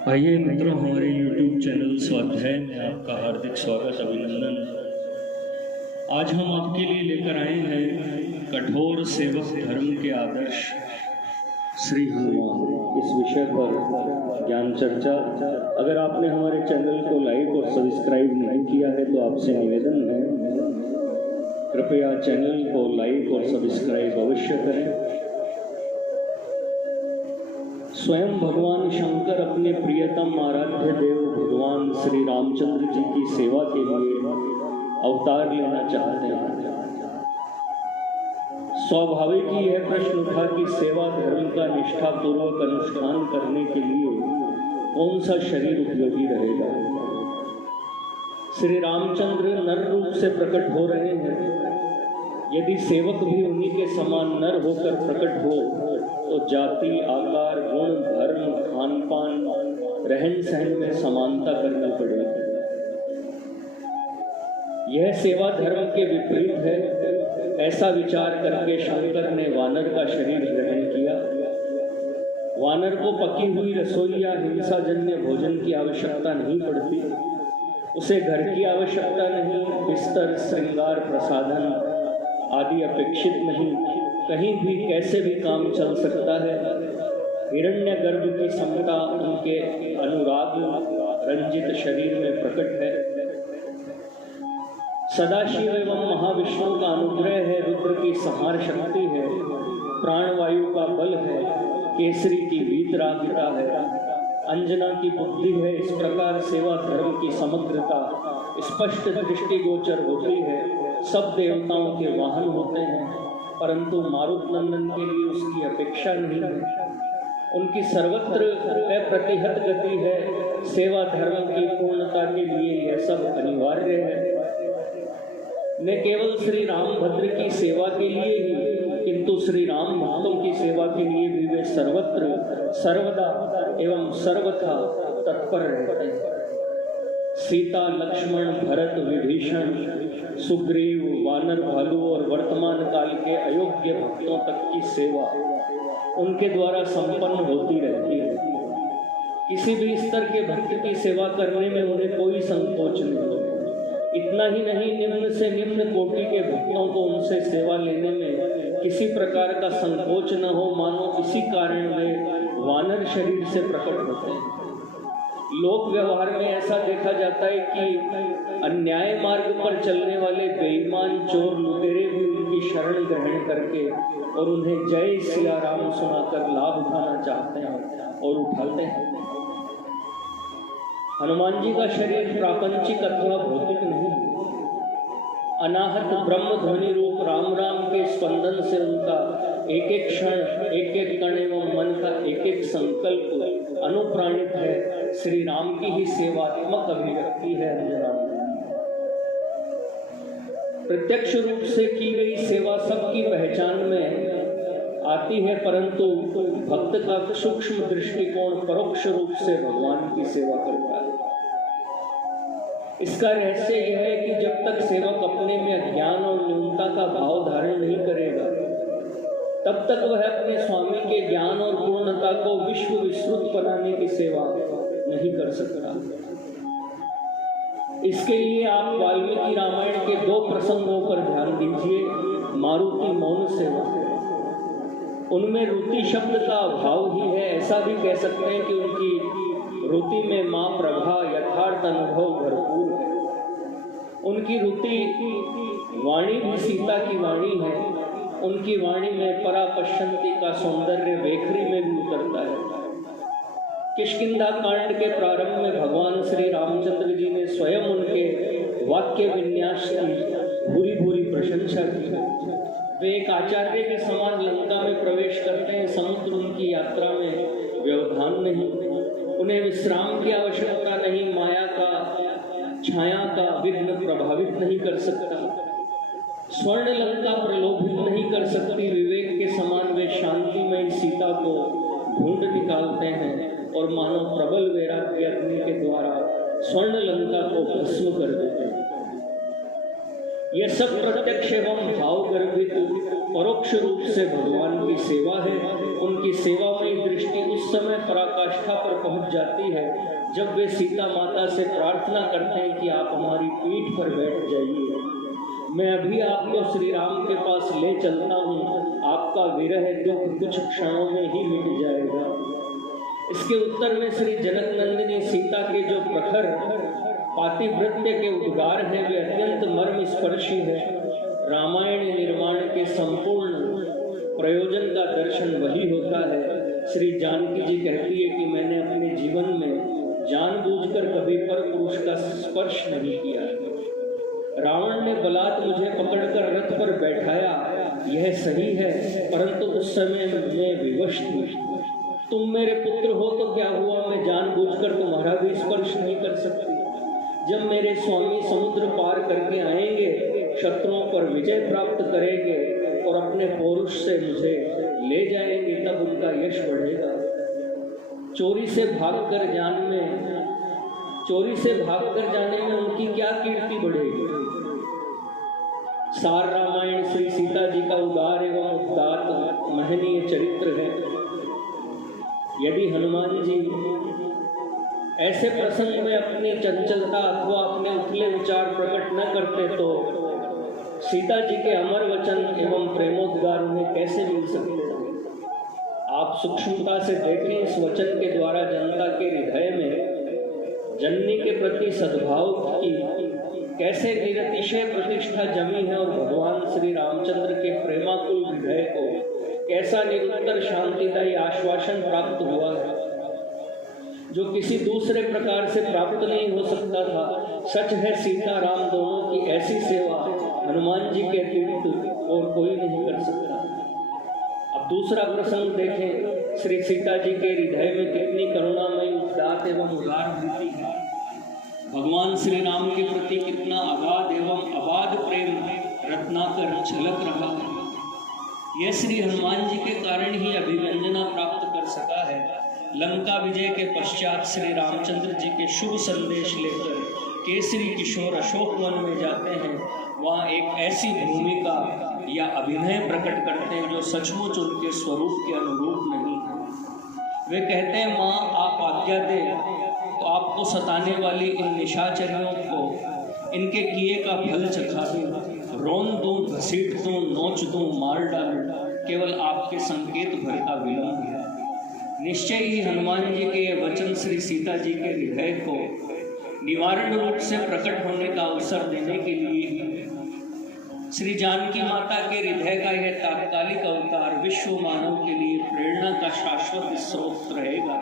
आइए मित्रों, हमारे YouTube चैनल स्वाध्याय में आपका हार्दिक स्वागत अभिनंदन। आज हम आपके लिए लेकर आए हैं कठोर सेवक धर्म के आदर्श श्री हनुमान, इस विषय पर ज्ञान चर्चा। अगर आपने हमारे चैनल को लाइक और सब्सक्राइब नहीं किया है तो आपसे निवेदन है, कृपया चैनल को लाइक और सब्सक्राइब अवश्य करें। स्वयं भगवान शंकर अपने प्रियतम आराध्य देव भगवान श्री रामचंद्र जी की सेवा के लिए अवतार लेना चाहते हैं। स्वाभाविक ही यह प्रश्न उठा कि सेवा धर्म का निष्ठापूर्वक अनुष्ठान करने के लिए कौन सा शरीर उपयोगी रहेगा। श्री रामचंद्र नर रूप से प्रकट हो रहे हैं। यदि सेवक भी उन्हीं के समान नर होकर प्रकट हो तो जाति, आकार, गुण, धर्म, खान पान, रहन सहन में समानता करनी पड़ेगी। यह सेवा धर्म के विपरीत है। ऐसा विचार करके शंकर ने वानर का शरीर ग्रहण किया। वानर को पकी हुई रसोई या हिंसाजन्य भोजन की आवश्यकता नहीं पड़ती। उसे घर की आवश्यकता नहीं, बिस्तर, श्रृंगार, प्रसाधन आदि अपेक्षित नहीं। कहीं भी कैसे भी काम चल सकता है। हिरण्यगर्भ की समता उनके अनुराग रंजित शरीर में प्रकट है। सदाशिव एवं महाविष्णु का अनुग्रह है, रुद्र की संहार शक्ति है, प्राणवायु का बल है, केसरी की वीतरागिता है, अंजना की बुद्धि है। इस प्रकार सेवा धर्म की समग्रता स्पष्ट दृष्टिगोचर होती है। सब देवताओं के वाहन होते हैं, परंतु मारुत नंदन के लिए उसकी अपेक्षा नहीं है। उनकी सर्वत्र अप्रतिहत गति है। सेवा धर्म की पूर्णता के लिए यह सब अनिवार्य है। न केवल श्री रामभद्र की सेवा के लिए ही, किंतु श्री राम भक्तों की सेवा के लिए भी वे सर्वत्र सर्वदा एवं सर्वथा तत्पर रहते हैं। सीता, लक्ष्मण, भरत, विभीषण, सुग्रीव, वानर, भालू और वर्तमान काल के अयोग्य भक्तों तक की सेवा उनके द्वारा संपन्न होती रहती है। किसी भी स्तर के भक्त की सेवा करने में उन्हें कोई संकोच नहीं। इतना ही नहीं, निम्न से निम्न कोटि के भक्तों को उनसे सेवा लेने में किसी प्रकार का संकोच न हो। मानो इसी कारण वे वानर शरीर से प्रकट होते हैं। लोक व्यवहार में ऐसा देखा जाता है कि अन्याय मार्ग पर चलने वाले बेईमान, चोर, लुटेरे भी उनकी शरण ग्रहण करके और उन्हें जय सिया राम सुनाकर लाभ उठाना चाहते हैं और उठाते हैं। हनुमान जी का शरीर प्रापंचिक अथवा भौतिक नहीं, अनाहत ब्रह्म ध्वनि रूप राम राम के स्पंदन से उनका एक एक क्षण, एक एक कण एवं मन का एक एक संकल्प अनुप्राणित है। श्री राम की ही सेवात्मक अभिव्यक्ति है। प्रत्यक्ष रूप से की गई सेवा सबकी पहचान में आती है, परंतु भक्त का सूक्ष्म दृष्टिकोण परोक्ष रूप से भगवान की सेवा करता है। इसका रहस्य यह है कि जब तक सेवक अपने में अज्ञान और न्यूनता का भाव धारण नहीं करेगा, तब तक वह अपने स्वामी के ज्ञान और पूर्णता को विश्व विस्तृत बनाने की सेवा नहीं कर सकता। इसके लिए आप वाल्मीकि रामायण के 2 प्रसंगों पर ध्यान दीजिए। मारुति मौन सेवा, उनमें रुति शब्द का अभाव ही है। ऐसा भी कह सकते हैं कि उनकी रुति में माँ प्रभा यथार्थ अनुभव भरपूर है। उनकी रुति वाणी भी सीता की वाणी है। उनकी वाणी में परापश्यंती का सौंदर्य वेखरी में भी उतरता है। किष्किंधा कांड के प्रारंभ में भगवान श्री रामचंद्र जी ने स्वयं उनके वाक्य विन्यास की भूरी भूरी प्रशंसा की। वे एक आचार्य के समान लंका में प्रवेश करते हैं। समुद्र उनकी यात्रा में व्यवधान नहीं, उन्हें विश्राम की आवश्यकता नहीं, माया का, छाया का विघ्न प्रभावित नहीं कर सकता। स्वर्ण लंका प्रलोभित नहीं कर सकती। विवेक के समान वे शांतिमय सीता को ढूंढ निकालते हैं और मानो प्रबल वैराग्य अग्नि के द्वारा स्वर्ण लंका को भस्म कर देते हैं। यह सब प्रत्यक्ष एवं भाव गर्भित परोक्ष रूप से भगवान की सेवा है। उनकी सेवामयी दृष्टि उस समय पराकाष्ठा पर पहुंच जाती है जब वे सीता माता से प्रार्थना करते हैं कि आप हमारी पीठ पर बैठ जाइए, मैं अभी आपको श्री राम के पास ले चलता हूँ, आपका विरह दुख कुछ क्षणों में ही मिट जाएगा। इसके उत्तर में श्री जनक नंदिनी सीता के जो प्रखर पातिव्रत्य के उद्गार हैं वे अत्यंत मर्म स्पर्शी है। रामायण निर्माण के संपूर्ण प्रयोजन का दर्शन वही होता है। श्री जानकी जी कहती है कि मैंने अपने जीवन में जानबूझकर कभी पर पुरुष का स्पर्श नहीं किया। रावण ने बलात् मुझे पकड़कर रथ पर बैठाया, यह सही है, परंतु उस समय मैं विवश थी। तुम मेरे पुत्र हो तो क्या हुआ, मैं जानबूझकर तुम्हारा भी स्पर्श नहीं कर सकती। जब मेरे स्वामी समुद्र पार करके आएंगे, शत्रुओं पर विजय प्राप्त करेंगे और अपने पौरुष से मुझे ले जाएंगे, तब उनका यश बढ़ेगा। चोरी से भागकर जाने में उनकी क्या कीर्ति बढ़ेगी। सार रामायण श्री सीता जी का उदार एवं उदात्त महनीय चरित्र है। यदि हनुमान जी ऐसे प्रसंग में अपनी चंचलता अथवा अपने उथले विचार प्रकट न करते तो सीता जी के अमर वचन एवं प्रेमोद्गार उन्हें कैसे मिल सकते थे। आप सूक्ष्मता से देखें, इस वचन के द्वारा जनता के हृदय में जननी के प्रति सद्भाव की कैसे निरतिशय प्रतिष्ठा जमी है और भगवान श्री रामचंद्र के प्रेमाकुल हृदय को कैसा निरुत्तर शांतिदायी आश्वासन प्राप्त हुआ है जो किसी दूसरे प्रकार से प्राप्त नहीं हो सकता था। सच है, सीता राम दोनों की ऐसी सेवा हनुमान जी के अतिरिक्त और कोई नहीं कर सकता। अब दूसरा प्रसंग देखें, श्री सीता जी के हृदय में कितनी करुणामयी उदात्त एवं उदार वृत्ति है। भगवान श्री राम के प्रति कितना अगाध एवं अबाध प्रेम रत्नाकर झलक रहा है। यह श्री हनुमान जी के कारण ही अभिव्यंजना प्राप्त कर सका है। लंका विजय के पश्चात श्री रामचंद्र जी के शुभ संदेश लेकर केसरी किशोर अशोक वन में जाते हैं। वहाँ एक ऐसी भूमिका या अभिनय प्रकट करते हैं जो सचमुच उनके स्वरूप के अनुरूप नहीं है। वे कहते हैं, माँ आप आज्ञा दें तो आपको सताने वाली इन निशाचरियों को इनके किए का फल चखा दूं, रोन दूं, घसीट दूं, नोच दूं, मार डालूं, केवल आपके संकेत भर का विलंब है। निश्चय ही हनुमान जी के ये वचन श्री सीता जी के हृदय को निवारण रूप से प्रकट होने का अवसर देने के लिए श्री जानकी माता के हृदय का यह तात्कालिक अवतार विश्व मानव के लिए प्रेरणा का शाश्वत स्रोत रहेगा।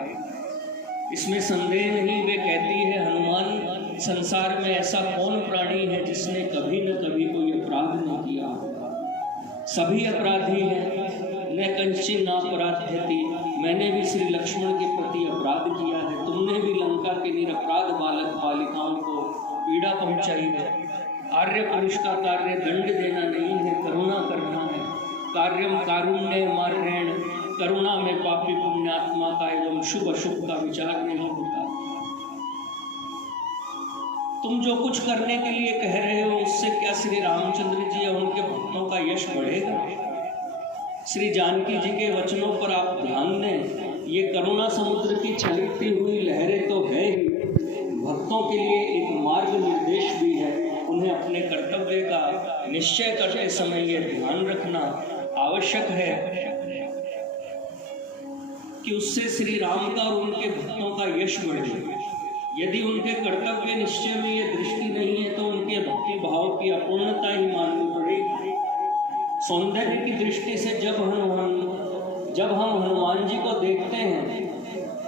इसमें संदेह नहीं। वे कहती है, हनुमान, संसार में ऐसा कौन प्राणी है जिसने कभी न कभी कोई अपराध नहीं किया होगा। सभी अपराधी हैं, न कंचिन अपराध्यति। मैंने भी श्री लक्ष्मण के प्रति अपराध किया है, तुमने भी लंका के निरपराध बालक बालिकाओं को पीड़ा पहुंचाई है। आर्य पुरुष का कार्य दंड देना नहीं है, करुणा करना है। कार्यम कारुण्य मार्गेण, करुणा में पापी पुण्यात्मा का एवं शुभ अशुभ का विचार नहीं होता। तुम जो कुछ करने के लिए कह रहे हो उससे क्या श्री रामचंद्र जी और उनके भक्तों का यश बढ़ेगा? श्री जानकी जी के वचनों पर आप ध्यान दें। ये करुणा समुद्र की चलती हुई लहरें तो है ही, भक्तों के लिए एक मार्ग निर्देश भी है। उन्हें अपने कर्तव्य का निश्चय करते समय यह ध्यान रखना आवश्यक है कि उससे श्री राम का और उनके भक्तों का यश बढ़े। यदि उनके कर्तव्य निश्चय में यह दृष्टि नहीं है तो उनके भक्ति भाव की अपूर्णता ही माननी पड़ेगी। सौंदर्य की दृष्टि से जब हम हनुमान जी को देखते हैं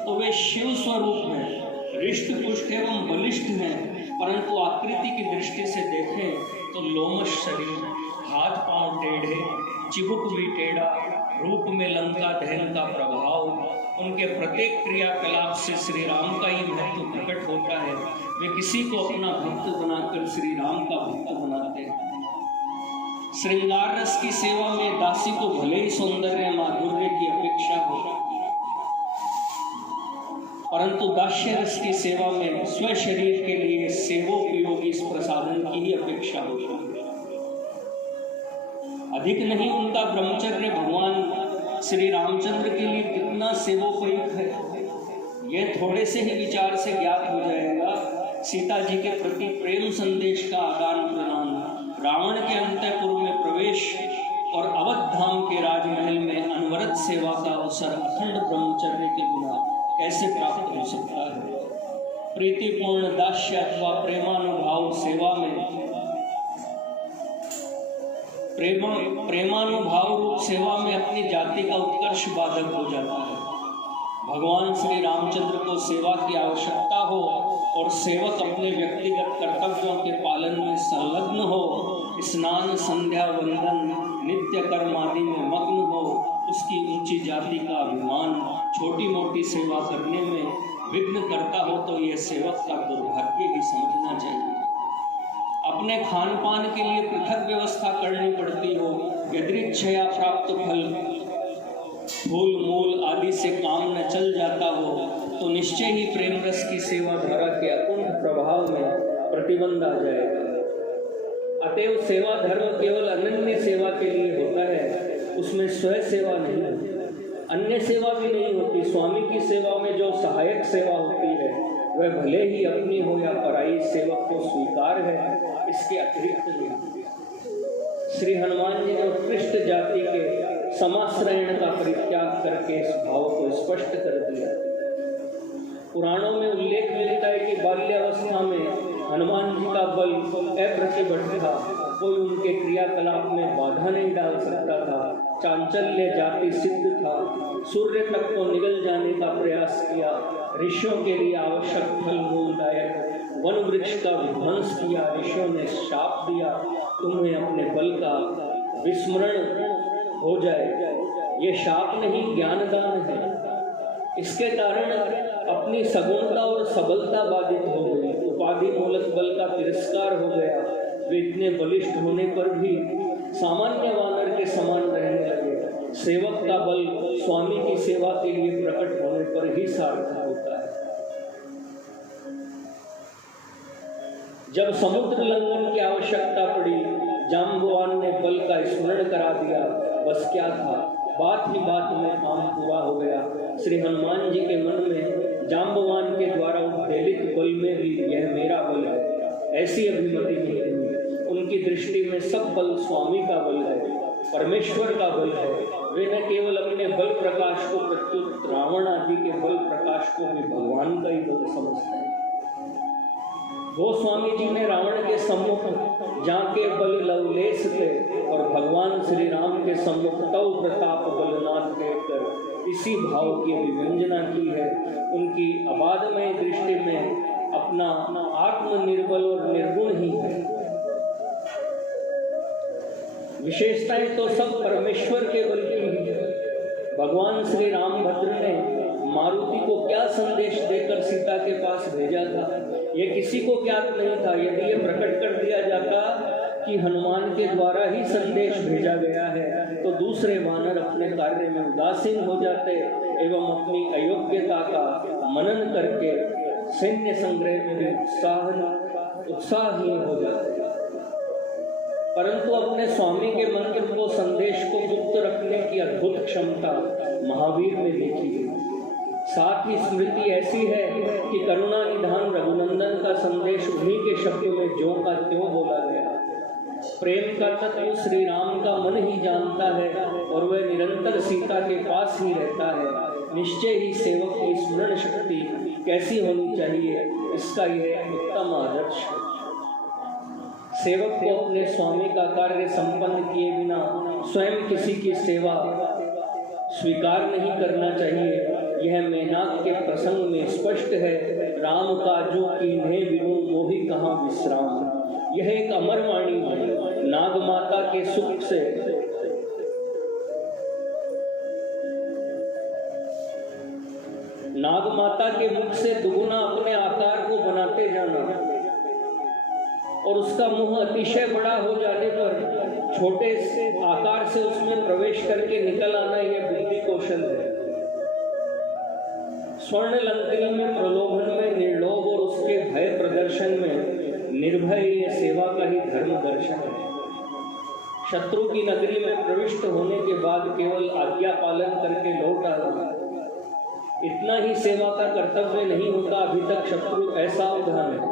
तो वे शिव स्वरूप हैं, हृष्ट पुष्ट एवं बलिष्ठ हैं, परंतु आकृति की दृष्टि से देखें तो लोमश शरीर, हाथ पांव टेढ़े, चिबुक भी टेढ़ा, रूप में लंका दहन का प्रभाव, उनके प्रत्येक क्रियाकलाप से श्री राम का ही महत्व प्रकट होता है। वे किसी को अपना भक्त बनाकर श्री राम का भक्त बनाते हैं। श्रृंगार रस की सेवा में दासी को भले ही सौंदर्य माधुर्य की अपेक्षा हो, परंतु दास्य रस की सेवा में स्व शरीर के लिए सेवोपयोगी इस प्रसादन की ही अपेक्षा होती है। अधिक नहीं उनका ब्रह्मचर्य भगवान श्री रामचंद्र के लिए कितना सेवोपयुक्त है, यह थोड़े से ही विचार से ज्ञात हो जाएगा। सीता जी के प्रति प्रेम संदेश का आदान प्रदान, रावण के अंतःपुर में प्रवेश और अवध धाम के राजमहल में अनवरत सेवा का अवसर अखंड ब्रह्मचर्य के बिना कैसे प्राप्त हो सकता है। प्रीतिपूर्ण दास्य अथवा प्रेमानुभाव सेवा में प्रेमानुभाव रूप सेवा में अपनी जाति का उत्कर्ष बाधक हो जाता है। भगवान श्री रामचंद्र को सेवा की आवश्यकता हो और सेवक अपने व्यक्तिगत कर्तव्यों के पालन में संलग्न हो, स्नान संध्या वंदन नित्य कर्म आदि में मग्न हो, उसकी ऊंची जाति का अभिमान छोटी मोटी सेवा करने में विघ्न करता हो तो यह सेवक का दुर्भाग्य ही समझना चाहिए। अपने खान पान के लिए पृथक व्यवस्था करनी पड़ती हो, यदृच्छया प्राप्त फल फूल मूल आदि से काम न चल जाता हो तो निश्चय ही प्रेम रस की सेवा धारा के अकुंठ प्रभाव में प्रतिबंध आ जाएगा। अतएव सेवा धर्म केवल अनन्य सेवा के लिए होता है, उसमें स्वयं सेवा नहीं होती, अन्य सेवा भी नहीं होती। स्वामी की सेवा में जो सहायक सेवा होती है वह भले ही अपनी हो या पराई सेवक को स्वीकार है, इसके अतिरिक्त नहीं। श्री हनुमान जी ने उत्कृष्ट जाति के समाश्रयण का परित्याग करके इस भाव को स्पष्ट कर दिया। पुराणों में उल्लेख मिलता है कि बाल्यावस्था में हनुमान जी का बल अप्रतिबद्ध था, कोई उनके क्रियाकलाप में बाधा नहीं डाल सकता था, चांचल्य जाति सिद्ध था, सूर्य तक को निगल जाने का प्रयास किया, ऋषियों के लिए आवश्यक फल मूलदायक वन वृक्ष का विध्वंस किया, ऋषियों ने शाप दिया तुम्हें अपने बल का विस्मरण हो जाए। ये शाप नहीं ज्ञानदान है। इसके कारण अपनी सगुणता और सबलता बाधित हो गई, उपाधि मूलक बल का तिरस्कार हो गया। वे इतने बलिष्ठ होने पर भी सामान्य वानर के समान रहने लगे। सेवक का बल स्वामी की सेवा के लिए प्रकट होने पर ही सार्थक होता है। जब समुद्र लंघन की आवश्यकता पड़ी, जाम्बवान ने बल का स्मरण करा दिया। बस क्या था, बात ही बात में काम पूरा हो गया। श्री हनुमान जी के मन में जाम्बवान के द्वारा उद्वेलित बल में भी यह मेरा बल है ऐसी अभिमति नहीं हुई। उनकी दृष्टि में सब बल स्वामी का बल है, परमेश्वर का बल है। वे न केवल अपने बल प्रकाश को प्रत्युत रावण आदि के बल प्रकाश को भी भगवान का ही बल समझते हैं। वो स्वामी जी ने रावण के सम्मुख जाके बल लवलेश थे और भगवान श्री राम के सम्मुख तव प्रताप बलनाथ कहकर इसी भाव की अभिव्यंजना की है। उनकी अबाधमय दृष्टि में अपना आत्मनिर्बल और निर्गुण ही है। विशेषताएं तो सब परमेश्वर के बल की ही है। भगवान श्री रामभद्र ने मारुति को क्या संदेश देकर सीता के पास भेजा था, ये किसी को ज्ञात नहीं था। यदि ये प्रकट कर दिया जाता कि हनुमान के द्वारा ही संदेश भेजा गया है तो दूसरे वानर अपने कार्य में उदासीन हो जाते एवं अपनी अयोग्यता का मनन करके सैन्य संग्रह में भी उत्साहहीन हो जाते। परंतु अपने स्वामी के मंत्र को संदेश को गुप्त रखने की अद्भुत क्षमता महावीर में देखी गई। साथ ही स्मृति ऐसी है कि करुणा निधान रघुनंदन का संदेश उन्हीं के शब्द में ज्यों का त्यों बोला गया। प्रेम का तत्व श्री राम का मन ही जानता है और वह निरंतर सीता के पास ही रहता है। निश्चय ही सेवक की स्मरण शक्ति कैसी होनी चाहिए, इसका यह उत्तम आदर्श है। सेवक को अपने स्वामी का कार्य संपन्न किए बिना स्वयं किसी की सेवा स्वीकार नहीं करना चाहिए। यह मेनाक के प्रसंग में स्पष्ट है। राम काजों कीन्हे बिनु मोहि कहाँ विश्राम। यह एक अमर वाणी है। नाग माता के सुख से नाग माता के मुख से दुगुना अपने आकार को बनाते जाना और उसका मुंह अतिशय बड़ा हो जाने पर छोटे से आकार से उसमें प्रवेश करके निकल आना, यह बुद्धि कौशल है। स्वर्ण लंकनी में प्रलोभन में निर्लोभ और उसके भय प्रदर्शन में निर्भय, ये सेवा का ही धर्म दर्शन है। शत्रु की नगरी में प्रविष्ट होने के बाद केवल आज्ञा पालन करके लौट आना, इतना ही सेवा का कर्तव्य नहीं होता। अभी तक शत्रु ऐसा उदाहरण है,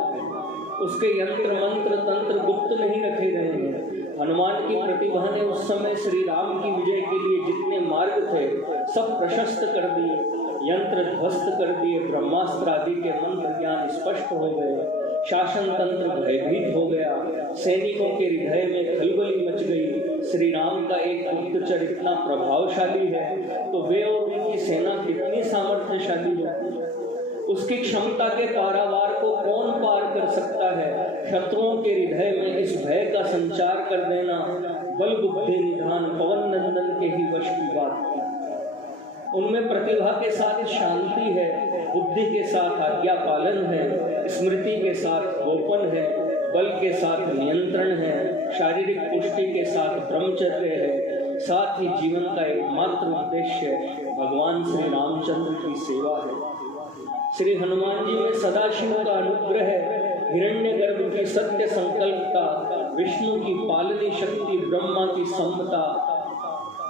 उसके यंत्र मंत्र तंत्र गुप्त नहीं रखे गए हैं। हनुमान की प्रतिभा ने उस समय श्री राम की विजय के लिए जितने मार्ग थे सब प्रशस्त कर दिए, यंत्र ध्वस्त कर दिए, ब्रह्मास्त्र आदि के मंत्र ज्ञान स्पष्ट हो गए, शासन तंत्र भयभीत हो गया, सैनिकों के हृदय में खलबली मच गई। श्री राम का एक गुप्तचर इतना प्रभावशाली है तो वे और उनकी सेना कितनी सामर्थ्यशाली है, उसकी क्षमता के पारावार को कौन पार कर सकता है। शत्रुओं के हृदय में इस भय का संचार कर देना बल बुद्धि निधान पवन नंदन के ही वश की बात है। उनमें प्रतिभा के साथ शांति है, बुद्धि के साथ आज्ञा पालन है, स्मृति के साथ गोपन है, बल के साथ नियंत्रण है, शारीरिक पुष्टि के साथ ब्रह्मचर्य है, साथ ही जीवन का एकमात्र उद्देश्य भगवान श्री रामचंद्र की सेवा है। श्री हनुमान जी में सदाशिव का अनुग्रह है, हिरण्यगर्भ की सत्य संकल्पता, विष्णु की पालनी शक्ति, ब्रह्मा की सम्मता,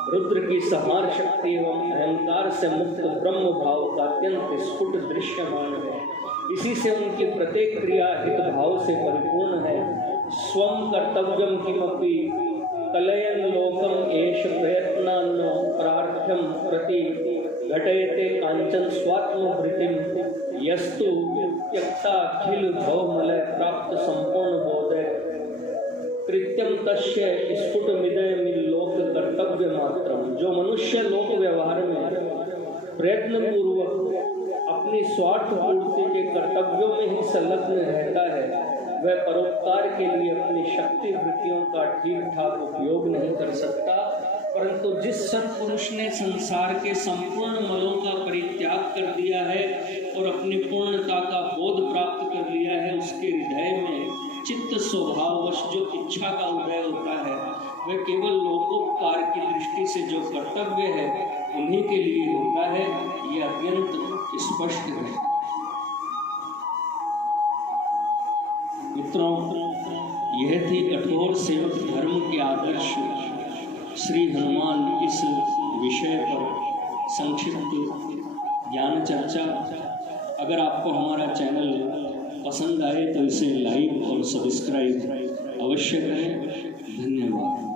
रुद्र की संहार शक्ति एवं अहंकार से मुक्त ब्रह्म भाव का अत्यंत स्फुट दृश्यमान है। इसी से उनकी प्रत्येक क्रिया हित भाव से परिपूर्ण है। स्वम कर्तव्यम किमपि कलयन लोकम एष प्रयत्नान प्रार्थ्यम प्रति घटयते कांचन स्वात्मवृत्तिम यस्तु त्यक्ता अखिल भवमलय प्राप्त संपूर्ण बोधय कृत्यम तस्य स्फुट मिदय लोक कर्तव्य मात्रम। जो मनुष्य लोक व्यवहार में प्रयत्न पूर्वक अपनी स्वार्थ पूर्ति के कर्तव्यों में ही संलग्न रहता है, वह परोपकार के लिए अपनी शक्ति वृत्तियों का ठीक ठाक उपयोग नहीं कर सकता। परंतु जिस सत्पुरुष ने संसार के संपूर्ण मलों का परित्याग कर दिया है और अपनी पूर्णता का बोध प्राप्त कर लिया है, उसके हृदय में चित्त स्वभाववश जो इच्छा का उदय होता है वह केवल लोकोपकार की दृष्टि से जो कर्तव्य है उन्हीं के लिए होता है। ये अत्यंत स्पष्ट है। मित्रों, यह थी कठोर सेवक धर्म के आदर्श श्री हनुमान इस विषय पर संक्षिप्त ज्ञान चर्चा। अगर आपको हमारा चैनल पसंद आए तो इसे लाइक और सब्सक्राइब अवश्य करें। धन्यवाद।